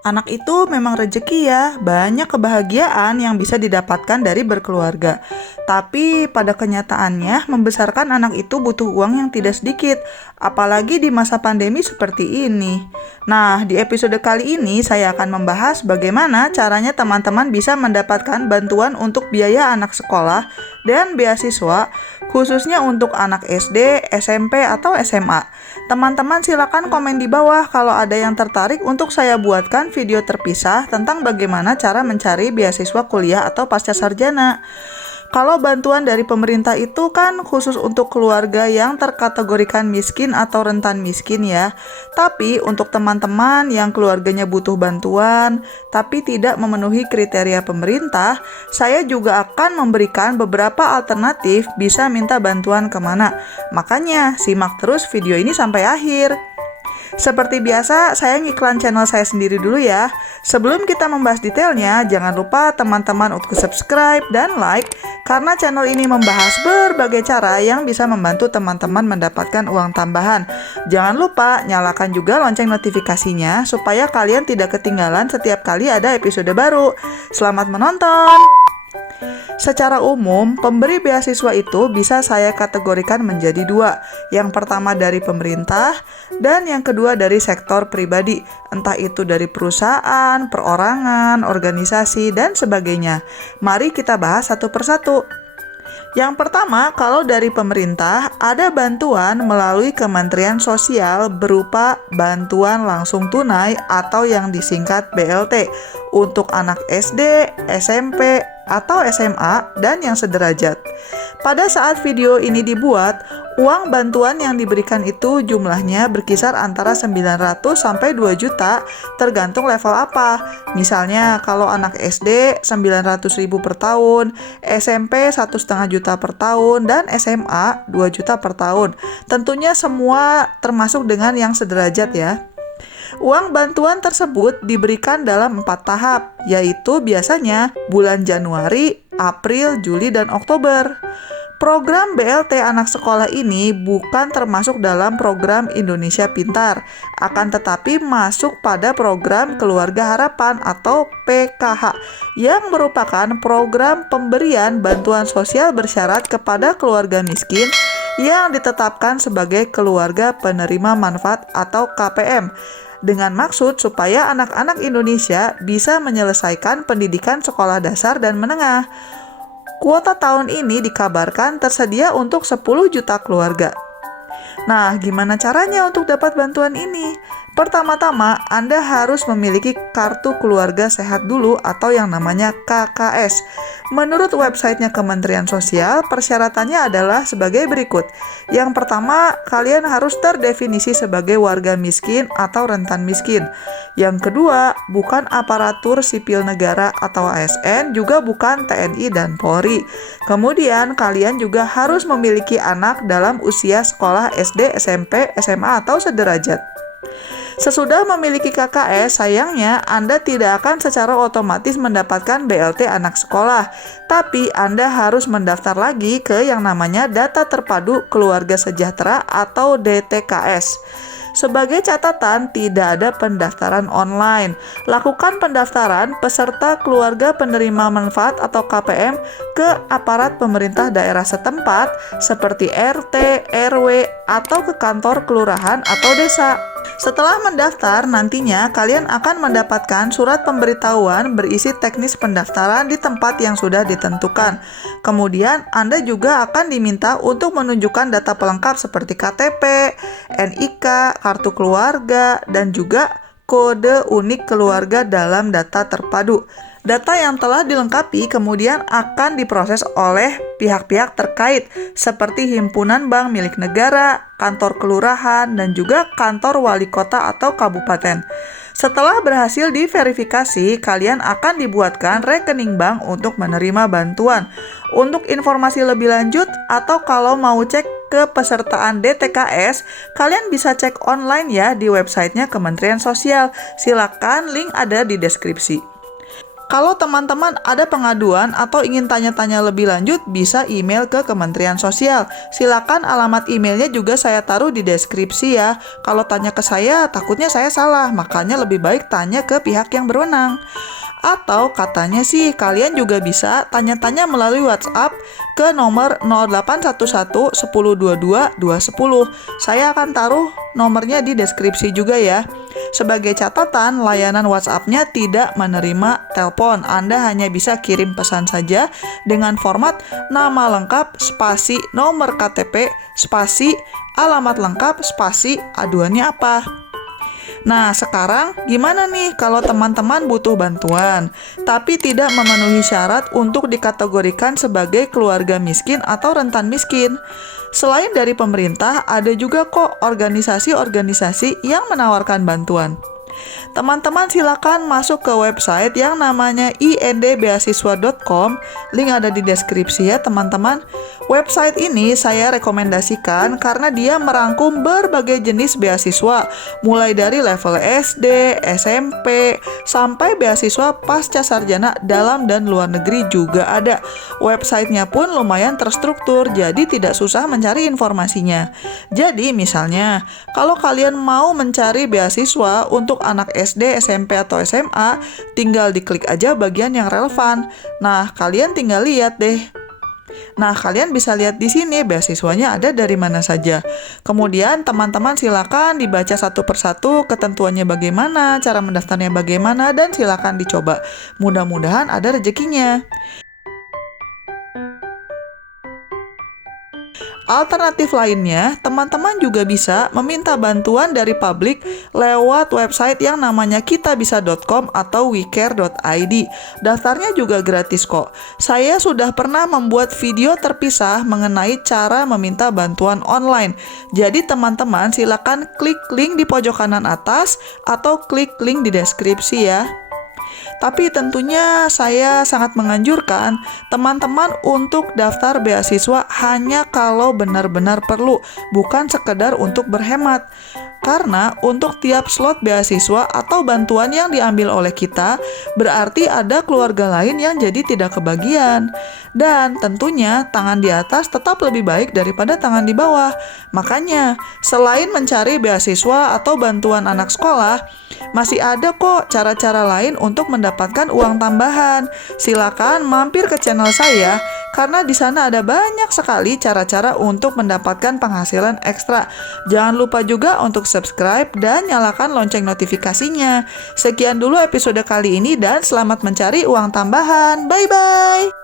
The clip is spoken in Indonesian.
Anak itu memang rezeki ya, banyak kebahagiaan yang bisa didapatkan dari berkeluarga. Tapi pada kenyataannya, membesarkan anak itu butuh uang yang tidak sedikit, apalagi di masa pandemi seperti ini. Nah, di episode kali ini saya akan membahas bagaimana caranya teman-teman bisa mendapatkan bantuan untuk biaya anak sekolah dan beasiswa, khususnya untuk anak SD, SMP, atau SMA. Teman-teman silakan komen di bawah kalau ada yang tertarik untuk saya buatkan video terpisah tentang bagaimana cara mencari beasiswa kuliah atau pasca sarjana. Kalau bantuan dari pemerintah itu kan khusus untuk keluarga yang terkategorikan miskin atau rentan miskin ya. Tapi untuk teman-teman yang keluarganya butuh bantuan, tapi tidak memenuhi kriteria pemerintah, saya juga akan memberikan beberapa alternatif bisa minta bantuan kemana. Makanya simak terus video ini sampai akhir. Seperti biasa, saya ngiklan channel saya sendiri dulu ya. Sebelum kita membahas detailnya, jangan lupa teman-teman untuk subscribe dan like, karena channel ini membahas berbagai cara yang bisa membantu teman-teman mendapatkan uang tambahan. Jangan lupa nyalakan juga lonceng notifikasinya, supaya kalian tidak ketinggalan setiap kali ada episode baru. Selamat menonton! Secara umum, pemberi beasiswa itu bisa saya kategorikan menjadi dua. Yang pertama dari pemerintah, dan yang kedua dari sektor pribadi. Entah itu dari perusahaan, perorangan, organisasi, dan sebagainya. Mari kita bahas satu persatu. Yang pertama, kalau dari pemerintah, ada bantuan melalui Kementerian Sosial berupa bantuan langsung tunai atau yang disingkat BLT untuk anak SD, SMP, atau SMA dan yang sederajat. Pada saat video ini dibuat, uang bantuan yang diberikan itu jumlahnya berkisar antara 900 sampai 2 juta tergantung level apa. Misalnya kalau anak SD 900.000 per tahun, SMP 1,5 juta per tahun, dan SMA 2 juta per tahun. Tentunya semua termasuk dengan yang sederajat ya. Uang bantuan tersebut diberikan dalam 4 tahap, yaitu biasanya bulan Januari, April, Juli, dan Oktober. Program BLT anak sekolah ini bukan termasuk dalam program Indonesia Pintar, akan tetapi masuk pada program Keluarga Harapan atau PKH, yang merupakan program pemberian bantuan sosial bersyarat kepada keluarga miskin yang ditetapkan sebagai keluarga penerima manfaat atau KPM, dengan maksud supaya anak-anak Indonesia bisa menyelesaikan pendidikan sekolah dasar dan menengah. Kuota tahun ini dikabarkan tersedia untuk 10 juta keluarga. Nah, gimana caranya untuk dapat bantuan ini? Pertama-tama, Anda harus memiliki kartu keluarga sehat dulu atau yang namanya KKS. Menurut websitenya Kementerian Sosial, persyaratannya adalah sebagai berikut. Yang pertama, kalian harus terdefinisi sebagai warga miskin atau rentan miskin. Yang kedua, bukan aparatur sipil negara atau ASN, juga bukan TNI dan Polri. Kemudian, kalian juga harus memiliki anak dalam usia sekolah SD, SMP, SMA, atau sederajat. Sesudah memiliki KKS, sayangnya Anda tidak akan secara otomatis mendapatkan BLT anak sekolah, tapi Anda harus mendaftar lagi ke yang namanya Data Terpadu Keluarga Sejahtera atau DTKS. Sebagai catatan, tidak ada pendaftaran online. Lakukan pendaftaran peserta keluarga penerima manfaat atau KPM ke aparat pemerintah daerah setempat seperti RT, RW, atau ke kantor kelurahan atau desa. Setelah mendaftar, nantinya kalian akan mendapatkan surat pemberitahuan berisi teknis pendaftaran di tempat yang sudah ditentukan. Kemudian, Anda juga akan diminta untuk menunjukkan data pelengkap seperti KTP, NIK, kartu keluarga, dan juga kode unik keluarga dalam data terpadu. Data yang telah dilengkapi kemudian akan diproses oleh pihak-pihak terkait seperti himpunan bank milik negara, kantor kelurahan, dan juga kantor wali kota atau kabupaten. Setelah berhasil diverifikasi, kalian akan dibuatkan rekening bank untuk menerima bantuan. Untuk informasi lebih lanjut atau kalau mau cek kepesertaan DTKS, kalian bisa cek online ya di websitenya Kementerian Sosial. Silakan, link ada di deskripsi. Kalau teman-teman ada pengaduan atau ingin tanya-tanya lebih lanjut, bisa email ke Kementerian Sosial. Silakan alamat emailnya juga saya taruh di deskripsi ya. Kalau tanya ke saya, takutnya saya salah, makanya lebih baik tanya ke pihak yang berwenang. Atau katanya sih kalian juga bisa tanya-tanya melalui WhatsApp ke nomor 0811 1022 210. Saya akan taruh nomornya di deskripsi juga ya. Sebagai catatan, layanan WhatsApp-nya tidak menerima telepon. Anda hanya bisa kirim pesan saja dengan format nama lengkap, spasi, nomor KTP, spasi, alamat lengkap, spasi, aduannya apa. Nah, sekarang gimana nih kalau teman-teman butuh bantuan, tapi tidak memenuhi syarat untuk dikategorikan sebagai keluarga miskin atau rentan miskin? Selain dari pemerintah, ada juga kok organisasi-organisasi yang menawarkan bantuan. Teman-teman silakan masuk ke website yang namanya indbeasiswa.com. Link ada di deskripsi ya teman-teman. Website ini saya rekomendasikan karena dia merangkum berbagai jenis beasiswa, mulai dari level SD, SMP, sampai beasiswa pasca sarjana dalam dan luar negeri juga ada. Websitenya pun lumayan terstruktur, jadi tidak susah mencari informasinya. Jadi misalnya, kalau kalian mau mencari beasiswa untuk anak SD, SMP, atau SMA, tinggal diklik aja bagian yang relevan. Nah, kalian tinggal lihat deh. Nah, kalian bisa lihat di sini beasiswanya ada dari mana saja. Kemudian teman-teman silakan dibaca satu persatu ketentuannya bagaimana, cara mendaftarnya bagaimana, dan silakan dicoba. Mudah-mudahan ada rezekinya. Alternatif lainnya, teman-teman juga bisa meminta bantuan dari publik lewat website yang namanya kitabisa.com atau wecare.id. Daftarnya juga gratis kok. Saya sudah pernah membuat video terpisah mengenai cara meminta bantuan online. Jadi teman-teman silakan klik link di pojok kanan atas atau klik link di deskripsi ya. Tapi tentunya saya sangat menganjurkan teman-teman untuk daftar beasiswa hanya kalau benar-benar perlu, bukan sekedar untuk berhemat. Karena untuk tiap slot beasiswa atau bantuan yang diambil oleh kita, berarti ada keluarga lain yang jadi tidak kebagian. Dan tentunya tangan di atas tetap lebih baik daripada tangan di bawah. Makanya, selain mencari beasiswa atau bantuan anak sekolah, masih ada kok cara-cara lain untuk mendapatkan uang tambahan. Silakan mampir ke channel saya karena di sana ada banyak sekali cara-cara untuk mendapatkan penghasilan ekstra. Jangan lupa juga untuk subscribe dan nyalakan lonceng notifikasinya. Sekian dulu episode kali ini dan selamat mencari uang tambahan. Bye-bye!